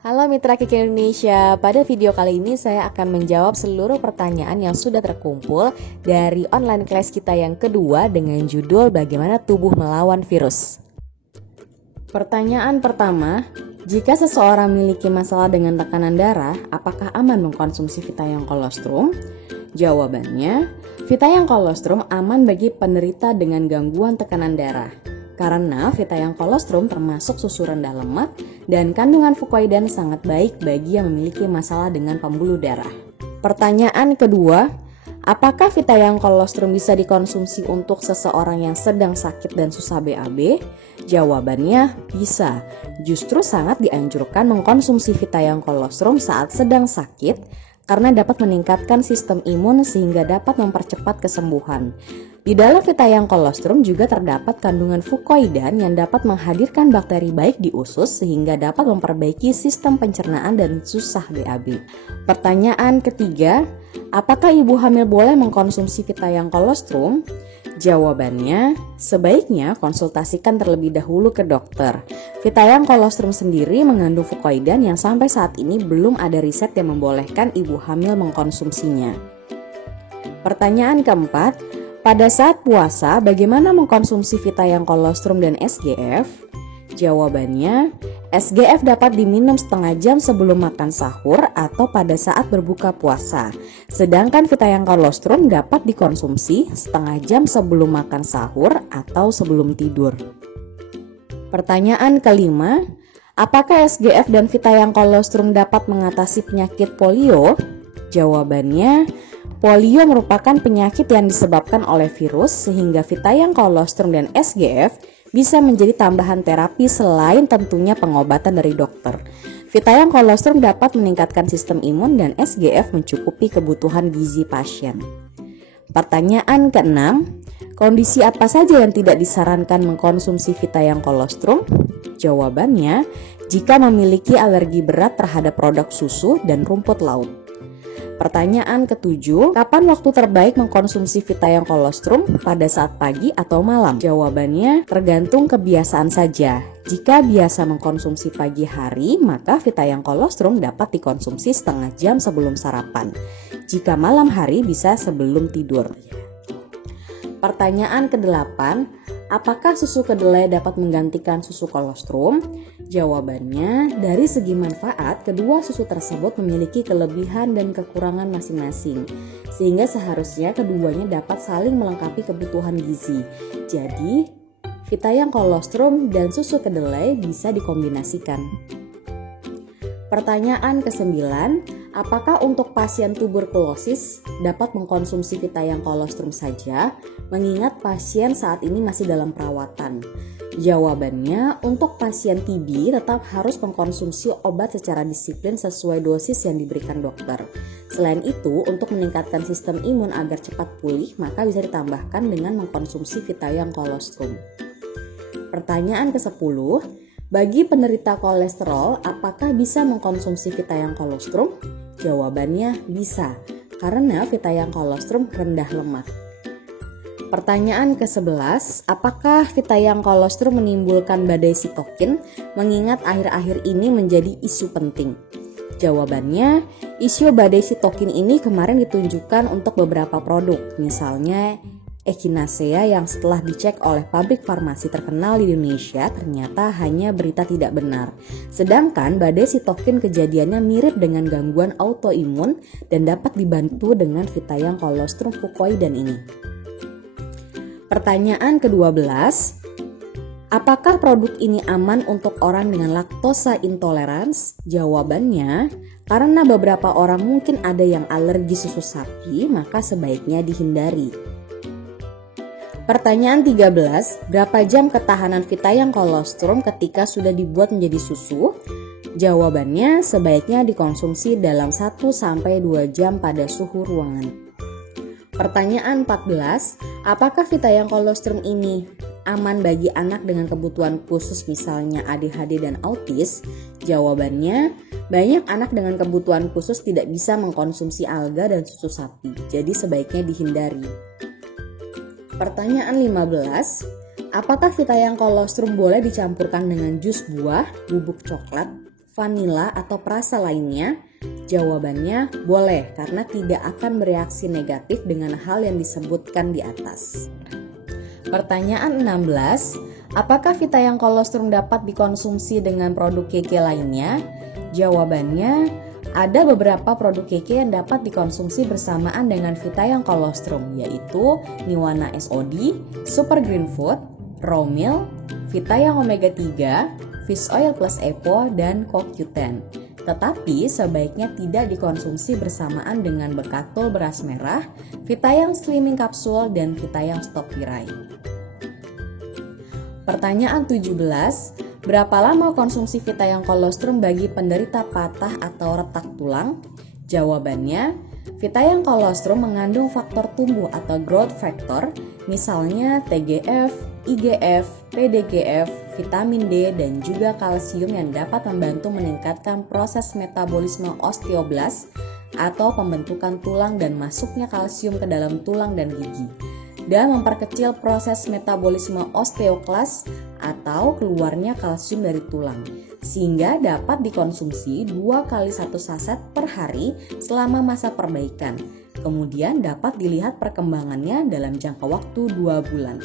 Halo Mitra Kiki Indonesia, pada video kali ini saya akan menjawab seluruh pertanyaan yang sudah terkumpul dari online class kita yang kedua dengan judul Bagaimana Tubuh Melawan Virus. Pertanyaan pertama, jika seseorang memiliki masalah dengan tekanan darah, apakah aman mengkonsumsi Vitayan Colostrum? Jawabannya, Vitayan Colostrum aman bagi penderita dengan gangguan tekanan darah. Karena Vitayan Colostrum termasuk susu rendah lemak dan kandungan fukoidan sangat baik bagi yang memiliki masalah dengan pembuluh darah. Pertanyaan kedua, apakah Vitayan Colostrum bisa dikonsumsi untuk seseorang yang sedang sakit dan susah BAB? Jawabannya bisa. Justru sangat dianjurkan mengkonsumsi Vitayan Colostrum saat sedang sakit karena dapat meningkatkan sistem imun sehingga dapat mempercepat kesembuhan. Di dalam Vitayan Colostrum juga terdapat kandungan fukoidan yang dapat menghadirkan bakteri baik di usus sehingga dapat memperbaiki sistem pencernaan dan susah BAB. Pertanyaan ketiga, apakah ibu hamil boleh mengkonsumsi Vitayan Colostrum? Jawabannya, sebaiknya konsultasikan terlebih dahulu ke dokter. Vitayan Colostrum sendiri mengandung fukoidan yang sampai saat ini belum ada riset yang membolehkan ibu hamil mengkonsumsinya. Pertanyaan keempat, pada saat puasa, bagaimana mengkonsumsi Vitayan Colostrum dan SGF? Jawabannya, SGF dapat diminum setengah jam sebelum makan sahur atau pada saat berbuka puasa. Sedangkan Vitayan Colostrum dapat dikonsumsi setengah jam sebelum makan sahur atau sebelum tidur. Pertanyaan kelima, apakah SGF dan Vitayan Colostrum dapat mengatasi penyakit polio? Jawabannya, polio merupakan penyakit yang disebabkan oleh virus sehingga Vitayan Colostrum dan SGF bisa menjadi tambahan terapi selain tentunya pengobatan dari dokter. Vitayan Colostrum dapat meningkatkan sistem imun dan SGF mencukupi kebutuhan gizi pasien. Pertanyaan keenam, kondisi apa saja yang tidak disarankan mengkonsumsi Vitayan Colostrum? Jawabannya, jika memiliki alergi berat terhadap produk susu dan rumput laut. Pertanyaan ketujuh, kapan waktu terbaik mengkonsumsi Vitayan Colostrum, pada saat pagi atau malam? Jawabannya tergantung kebiasaan saja. Jika biasa mengkonsumsi pagi hari, maka Vitayan Colostrum dapat dikonsumsi setengah jam sebelum sarapan. Jika malam hari bisa sebelum tidur. Pertanyaan kedelapan, apakah susu kedelai dapat menggantikan susu kolostrum? Jawabannya, dari segi manfaat, kedua susu tersebut memiliki kelebihan dan kekurangan masing-masing, sehingga seharusnya keduanya dapat saling melengkapi kebutuhan gizi. Jadi, Vitayan Colostrum dan susu kedelai bisa dikombinasikan. Pertanyaan kesembilan, apakah untuk pasien tuberkulosis dapat mengkonsumsi Vitayan Colostrum saja, mengingat pasien saat ini masih dalam perawatan? Jawabannya, untuk pasien TB tetap harus mengkonsumsi obat secara disiplin sesuai dosis yang diberikan dokter. Selain itu, untuk meningkatkan sistem imun agar cepat pulih, maka bisa ditambahkan dengan mengkonsumsi Vitayan Colostrum. Pertanyaan ke-10, bagi penderita kolesterol, apakah bisa mengkonsumsi Vitayan Colostrum? Jawabannya bisa, karena Vitayan Colostrum rendah lemak. Pertanyaan ke-11, apakah Vitayan Colostrum menimbulkan badai sitokin, mengingat akhir-akhir ini menjadi isu penting? Jawabannya, isu badai sitokin ini kemarin ditunjukkan untuk beberapa produk, misalnya Echinacea yang setelah dicek oleh pabrik farmasi terkenal di Indonesia ternyata hanya berita tidak benar. Sedangkan badai sitokin kejadiannya mirip dengan gangguan autoimun dan dapat dibantu dengan Vitayan Colostrum fukoidan ini. Pertanyaan ke-12, apakah produk ini aman untuk orang dengan laktosa intolerans? Jawabannya, karena beberapa orang mungkin ada yang alergi susu sapi, maka sebaiknya dihindari. Pertanyaan 13, berapa jam ketahanan Vitayan Colostrum ketika sudah dibuat menjadi susu? Jawabannya, sebaiknya dikonsumsi dalam 1-2 jam pada suhu ruangan. Pertanyaan 14, apakah Vitayan Colostrum ini aman bagi anak dengan kebutuhan khusus misalnya ADHD dan autis? Jawabannya, banyak anak dengan kebutuhan khusus tidak bisa mengkonsumsi alga dan susu sapi, jadi sebaiknya dihindari. Pertanyaan 15, apakah Vitayan Colostrum boleh dicampurkan dengan jus buah, bubuk coklat, vanila atau perasa lainnya? Jawabannya boleh, karena tidak akan bereaksi negatif dengan hal yang disebutkan di atas. Pertanyaan 16, apakah Vitayang kolostrum dapat dikonsumsi dengan produk keke lainnya? Jawabannya, ada beberapa produk keke yang dapat dikonsumsi bersamaan dengan Vitayang kolostrum, yaitu Niwana SOD, Super Green Food, Raw Milk, Vitayang Omega 3, Fish Oil Plus Epo, dan CoQ10. Tetapi sebaiknya tidak dikonsumsi bersamaan dengan Bekatul beras merah, Vitayang Slimming Capsule, dan Vitayang Stop Virai. Pertanyaan 17, berapa lama konsumsi Vitayang kolostrum bagi penderita patah atau retak tulang? Jawabannya, Vitayang kolostrum mengandung faktor tumbuh atau growth factor, misalnya TGF, IGF, PDGF, vitamin D, dan juga kalsium yang dapat membantu meningkatkan proses metabolisme osteoblas atau pembentukan tulang dan masuknya kalsium ke dalam tulang dan gigi, dan memperkecil proses metabolisme osteoklas atau keluarnya kalsium dari tulang, sehingga dapat dikonsumsi 2 kali 1 saset per hari selama masa perbaikan. Kemudian dapat dilihat perkembangannya dalam jangka waktu 2 bulan.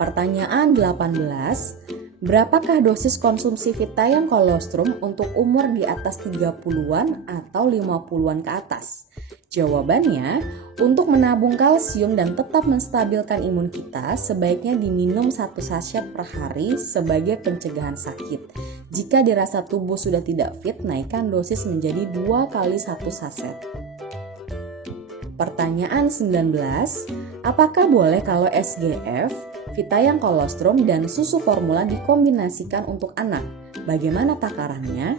Pertanyaan 18, berapakah dosis konsumsi Vitayang kolostrum untuk umur di atas 30-an atau 50-an ke atas? Jawabannya, untuk menabung kalsium dan tetap menstabilkan imun kita, sebaiknya diminum 1 sachet per hari sebagai pencegahan sakit. Jika dirasa tubuh sudah tidak fit, naikkan dosis menjadi 2 kali 1 saset. Pertanyaan 19, apakah boleh kalau SGF, Vitayang kolostrum, dan susu formula dikombinasikan untuk anak? Bagaimana takarannya?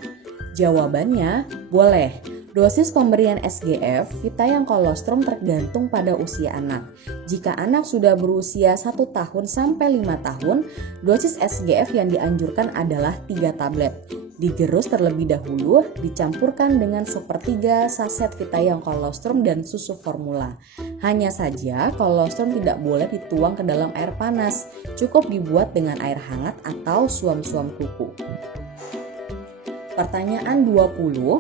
Jawabannya, boleh. Dosis pemberian SGF, Vitayang kolostrum tergantung pada usia anak. Jika anak sudah berusia 1 tahun sampai 5 tahun, dosis SGF yang dianjurkan adalah 3 tablet. Digerus terlebih dahulu, dicampurkan dengan 1/3 saset Vitayang kolostrum dan susu formula. Hanya saja, kolostrum tidak boleh dituang ke dalam air panas, cukup dibuat dengan air hangat atau suam-suam kuku. Pertanyaan 20,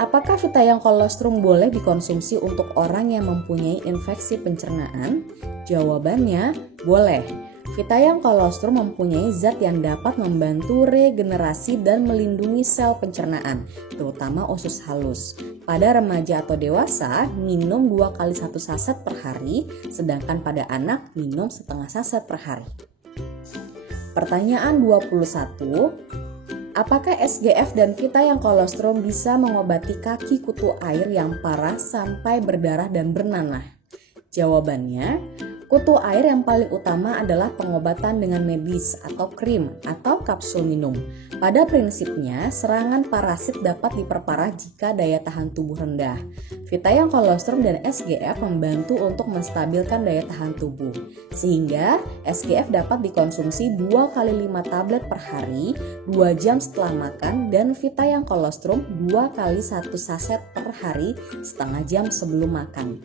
apakah Vitayang kolostrum boleh dikonsumsi untuk orang yang mempunyai infeksi pencernaan? Jawabannya, boleh. Vitayang kolostrum mempunyai zat yang dapat membantu regenerasi dan melindungi sel pencernaan, terutama usus halus. Pada remaja atau dewasa, minum 2 kali 1 saset per hari, sedangkan pada anak, minum setengah saset per hari. Pertanyaan 21, apakah SGF dan Vitayang kolostrum bisa mengobati kaki kutu air yang parah sampai berdarah dan bernanah? Jawabannya, kutu air yang paling utama adalah pengobatan dengan medis atau krim atau kapsul minum. Pada prinsipnya, serangan parasit dapat diperparah jika daya tahan tubuh rendah. Vitayang kolostrum dan SGF membantu untuk menstabilkan daya tahan tubuh, sehingga SGF dapat dikonsumsi 2 kali 5 tablet per hari, 2 jam setelah makan, dan Vitayang kolostrum 2 kali 1 saset per hari setengah jam sebelum makan.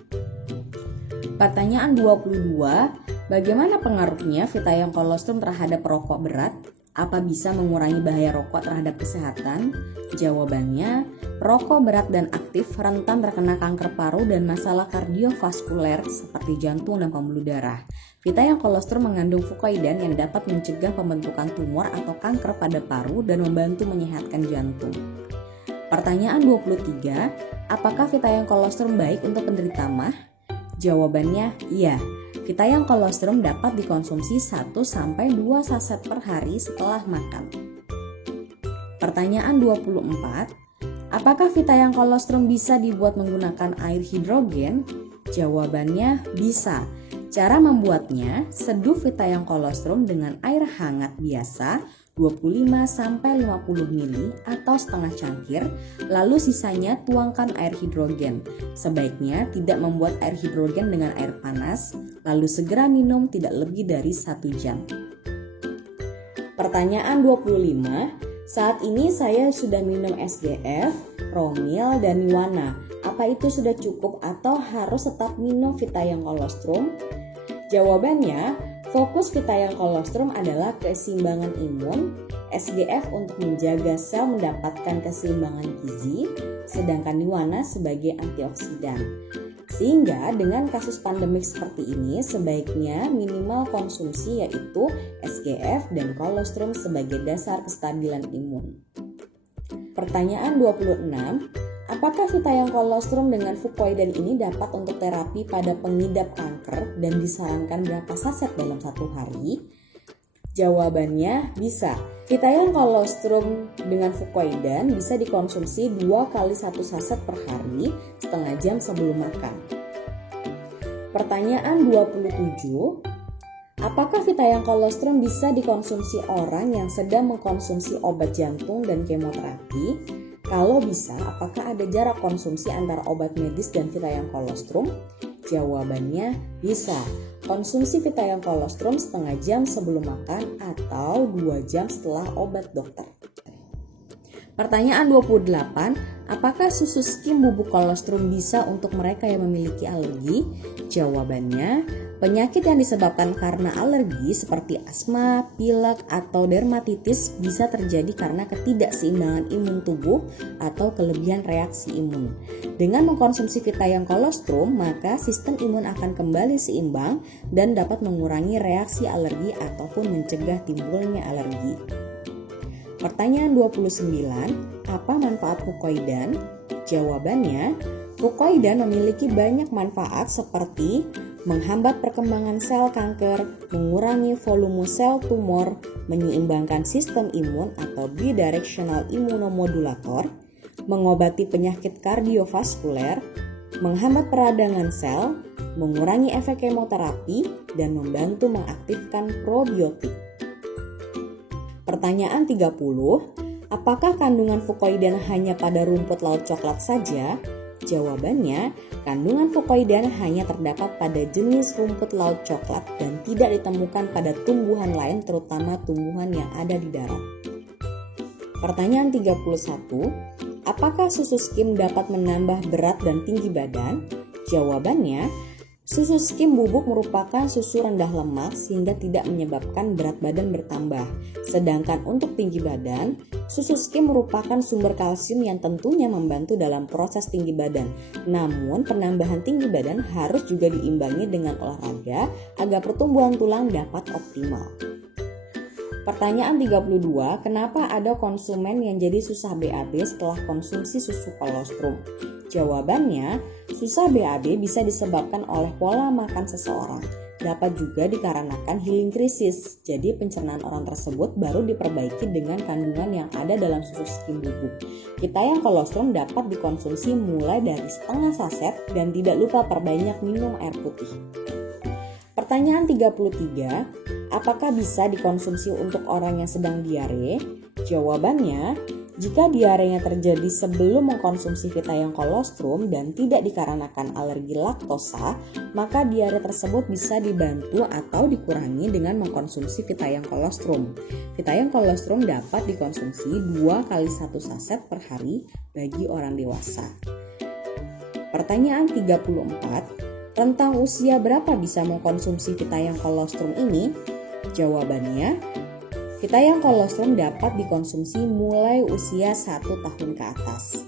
Pertanyaan 22, bagaimana pengaruhnya Vitayang kolostrum terhadap perokok berat? Apa bisa mengurangi bahaya rokok terhadap kesehatan? Jawabannya, perokok berat dan aktif rentan terkena kanker paru dan masalah kardiovaskuler seperti jantung dan pembuluh darah. Vitayang kolostrum mengandung fukoidan yang dapat mencegah pembentukan tumor atau kanker pada paru dan membantu menyehatkan jantung. Pertanyaan 23, apakah Vitayang kolostrum baik untuk penderita MAH? Jawabannya, iya. Vitayang kolostrum dapat dikonsumsi 1-2 saset per hari setelah makan. Pertanyaan 24, apakah Vitayang kolostrum bisa dibuat menggunakan air hidrogen? Jawabannya, bisa. Cara membuatnya, seduh Vitayang kolostrum dengan air hangat biasa 25-50 ml atau setengah cangkir, lalu sisanya tuangkan air hidrogen. Sebaiknya tidak membuat air hidrogen dengan air panas, lalu segera minum tidak lebih dari 1 jam. Pertanyaan 25, saat ini saya sudah minum SGF, Raw Milk, dan Niwana. Apa itu sudah cukup atau harus tetap minum Vitayang kolostrum? Jawabannya, Fokus Vitayan Colostrum adalah keseimbangan imun, SGF untuk menjaga sel mendapatkan keseimbangan gizi, sedangkan Niwana sebagai antioksidan. Sehingga dengan kasus pandemik seperti ini sebaiknya minimal konsumsi yaitu SGF dan kolostrum sebagai dasar kestabilan imun. Pertanyaan 26. Apakah Vitayan Colostrum dengan fucoidan ini dapat untuk terapi pada pengidap kanker dan disarankan berapa saset dalam satu hari? Jawabannya bisa. Vitayan Colostrum dengan fucoidan bisa dikonsumsi 2 kali 1 saset per hari setengah jam sebelum makan. Pertanyaan 27. Apakah Vitayan Colostrum bisa dikonsumsi orang yang sedang mengkonsumsi obat jantung dan kemoterapi? Kalau bisa, apakah ada jarak konsumsi antara obat medis dan Vitayan Colostrum? Jawabannya bisa. Konsumsi Vitayan Colostrum setengah jam sebelum makan atau 2 jam setelah obat dokter. Pertanyaan 28. Apakah susu skim bubuk kolostrum bisa untuk mereka yang memiliki alergi? Jawabannya, penyakit yang disebabkan karena alergi seperti asma, pilek, atau dermatitis bisa terjadi karena ketidakseimbangan imun tubuh atau kelebihan reaksi imun. Dengan mengkonsumsi Vitayan Colostrum, maka sistem imun akan kembali seimbang dan dapat mengurangi reaksi alergi ataupun mencegah timbulnya alergi. Pertanyaan 29. Apa manfaat fucoidan? Jawabannya, fucoidan memiliki banyak manfaat seperti menghambat perkembangan sel kanker, mengurangi volume sel tumor, menyeimbangkan sistem imun atau bidirectional immunomodulator, mengobati penyakit kardiovaskuler, menghambat peradangan sel, mengurangi efek kemoterapi, dan membantu mengaktifkan probiotik. Pertanyaan 30. Apakah kandungan fucoidan hanya pada rumput laut coklat saja? Jawabannya, kandungan fucoidan hanya terdapat pada jenis rumput laut coklat dan tidak ditemukan pada tumbuhan lain, terutama tumbuhan yang ada di darat. Pertanyaan 31. Apakah susu skim dapat menambah berat dan tinggi badan? Jawabannya, susu skim bubuk merupakan susu rendah lemak sehingga tidak menyebabkan berat badan bertambah. Sedangkan untuk tinggi badan, susu skim merupakan sumber kalsium yang tentunya membantu dalam proses tinggi badan. Namun, penambahan tinggi badan harus juga diimbangi dengan olahraga agar pertumbuhan tulang dapat optimal. Pertanyaan 32, kenapa ada konsumen yang jadi susah BAB setelah konsumsi susu kolostrum? Jawabannya, susah BAB bisa disebabkan oleh pola makan seseorang. Dapat juga dikarenakan healing krisis, jadi pencernaan orang tersebut baru diperbaiki dengan kandungan yang ada dalam susu skim bubuk. Vitayan Colostrum dapat dikonsumsi mulai dari setengah saset dan tidak lupa perbanyak minum air putih. Pertanyaan 33, apakah bisa dikonsumsi untuk orang yang sedang diare? Jawabannya, jika diarenya terjadi sebelum mengkonsumsi Vitayan Colostrum dan tidak dikarenakan alergi laktosa, maka diare tersebut bisa dibantu atau dikurangi dengan mengkonsumsi Vitayan Colostrum. Vitayan Colostrum dapat dikonsumsi 2 kali 1 saset per hari bagi orang dewasa. Pertanyaan 34, rentang usia berapa bisa mengkonsumsi Vitayan Colostrum ini? Jawabannya, Vitayan Colostrum dapat dikonsumsi mulai usia 1 tahun ke atas.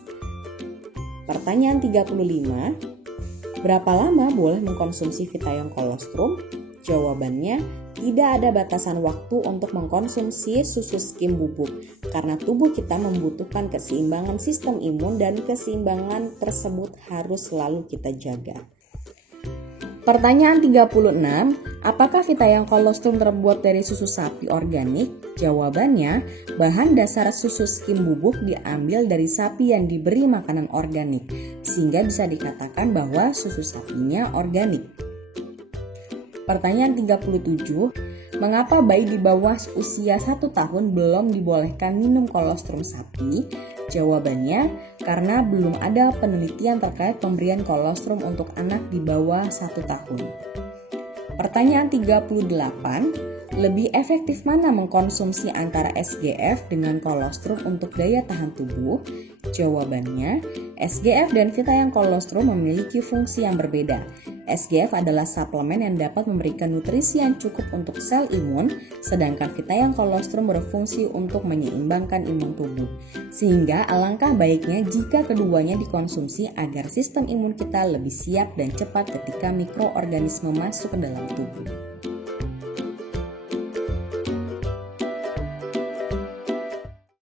Pertanyaan 35, berapa lama boleh mengkonsumsi Vitayan Colostrum? Jawabannya, tidak ada batasan waktu untuk mengkonsumsi susu skim bubuk karena tubuh kita membutuhkan keseimbangan sistem imun dan keseimbangan tersebut harus selalu kita jaga. Pertanyaan 36, apakah Vitayan Colostrum terbuat dari susu sapi organik? Jawabannya, bahan dasar susu skim bubuk diambil dari sapi yang diberi makanan organik, sehingga bisa dikatakan bahwa susu sapinya organik. Pertanyaan 37, mengapa bayi di bawah usia 1 tahun belum dibolehkan minum kolostrum sapi? Jawabannya, karena belum ada penelitian terkait pemberian kolostrum untuk anak di bawah 1 tahun. Pertanyaan 38, Lebih efektif mana mengkonsumsi antara SGF dengan kolostrum untuk daya tahan tubuh? Jawabannya, SGF dan Vita yang kolostrum memiliki fungsi yang berbeda. SGF adalah suplemen yang dapat memberikan nutrisi yang cukup untuk sel imun, sedangkan Vita yang kolostrum berfungsi untuk menyeimbangkan imun tubuh. Sehingga alangkah baiknya jika keduanya dikonsumsi agar sistem imun kita lebih siap dan cepat ketika mikroorganisme masuk ke dalam tubuh.